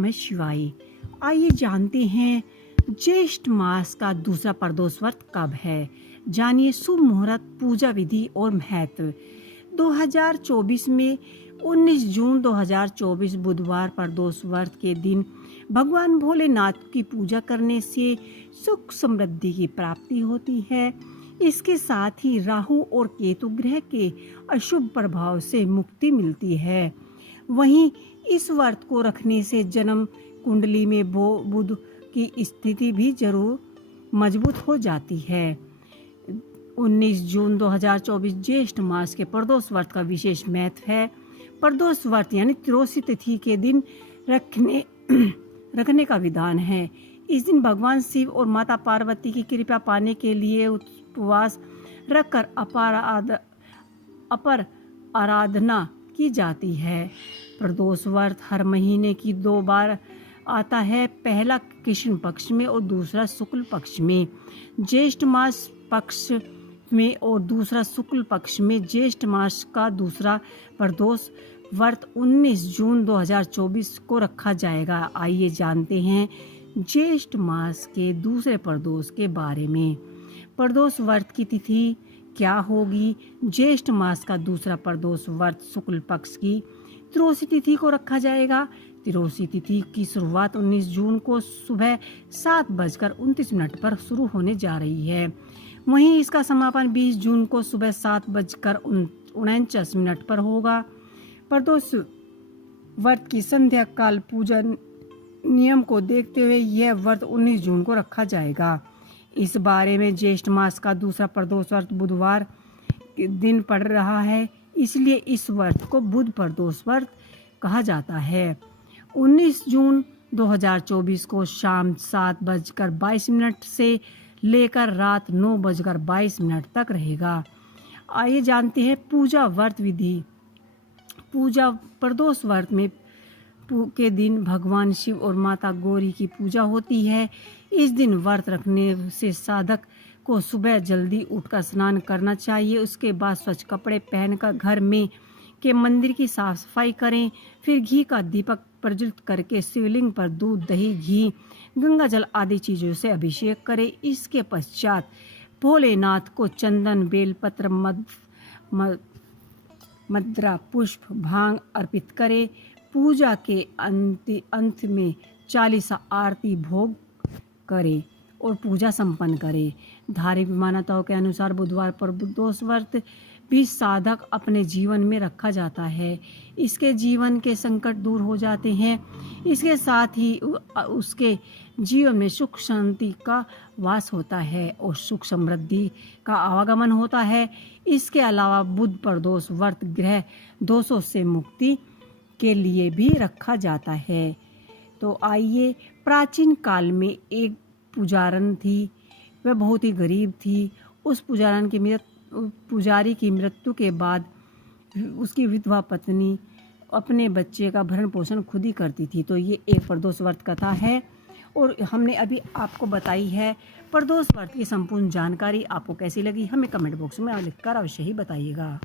नमः शिवाय। आइए जानते हैं ज्येष्ठ मास का दूसरा प्रदोष व्रत कब है। जानिए शुभ मुहूर्त, पूजा विधि और महत्व। 2024 में 19 जून 2024 बुधवार प्रदोष व्रत के दिन भगवान भोलेनाथ की पूजा करने से सुख समृद्धि की प्राप्ति होती है। इसके साथ ही राहु और केतु ग्रह के अशुभ प्रभाव से मुक्ति मिलती है। वहीं इस व्रत को रखने से जन्म कुंडली में बुध की स्थिति भी जरूर मजबूत हो जाती है। 19 जून 2024 ज्येष्ठ मास के प्रदोष व्रत का विशेष महत्व है। प्रदोष व्रत यानी त्रयोदशी तिथि के दिन रखने का विधान है। इस दिन भगवान शिव और माता पार्वती की कृपा पाने के लिए उपवास रखकर अपर आराधना की जाती है। प्रदोष व्रत हर महीने की 2 बार आता है, पहला कृष्ण पक्ष में और दूसरा शुक्ल पक्ष में। ज्येष्ठ मास पक्ष में और दूसरा शुक्ल पक्ष में। ज्येष्ठ मास का दूसरा प्रदोष व्रत 19 जून 2024 को रखा जाएगा। आइए जानते हैं ज्येष्ठ मास के दूसरे प्रदोष के बारे में। प्रदोष व्रत की तिथि क्या होगी। ज्येष्ठ मास का दूसरा प्रदोष व्रत शुक्ल पक्ष की त्रयोदशी तिथि को रखा जाएगा। त्रयोदशी तिथि की शुरुआत 19 जून को सुबह 7:29 पर शुरू होने जा रही है। वहीं इसका समापन 20 जून को सुबह 7:49 पर होगा। प्रदोष व्रत की संध्या काल पूजा नियम को देखते हुए यह व्रत 19 जून को रखा जाएगा। इस बारे में ज्येष्ठ मास का दूसरा प्रदोष व्रत बुधवार के दिन पड़ रहा है, इसलिए इस व्रत को बुध प्रदोष व्रत कहा जाता है। 19 जून 2024 को शाम 7:22 से लेकर रात 9:22 तक रहेगा। आइए जानते हैं पूजा व्रत विधि। पूजा प्रदोष व्रत में के दिन भगवान शिव और माता गौरी की पूजा होती है। इस दिन व्रत रखने से साधक को सुबह जल्दी उठकर स्नान करना चाहिए। उसके बाद स्वच्छ कपड़े पहनकर घर में के मंदिर की साफ सफाई करें। फिर घी का दीपक प्रज्वलित करके शिवलिंग पर दूध, दही, घी, गंगा जल आदि चीजों से अभिषेक करें। इसके पश्चात भोलेनाथ को चंदन, बेलपत्र, मद्रा, पुष्प, भांग अर्पित करें। पूजा के अंत में 40 आरती भोग करें और पूजा संपन्न करें। धार्मिक मान्यताओं के अनुसार बुधवार पर प्रदोष व्रत भी साधक अपने जीवन में रखा जाता है। इसके जीवन के संकट दूर हो जाते हैं। इसके साथ ही उसके जीवन में सुख शांति का वास होता है और सुख समृद्धि का आवागमन होता है। इसके अलावा बुध प्रदोष व्रत ग्रह दोषों से मुक्ति के लिए भी रखा जाता है। तो आइए, प्राचीन काल में एक पुजारन थी, वह बहुत ही गरीब थी। उस पुजारी की मृत्यु के बाद उसकी विधवा पत्नी अपने बच्चे का भरण पोषण खुद ही करती थी। तो ये एक प्रदोष व्रत कथा है और हमने अभी आपको बताई है। प्रदोष व्रत की संपूर्ण जानकारी आपको कैसी लगी हमें कमेंट बॉक्स में लिखकर अवश्य ही बताइएगा।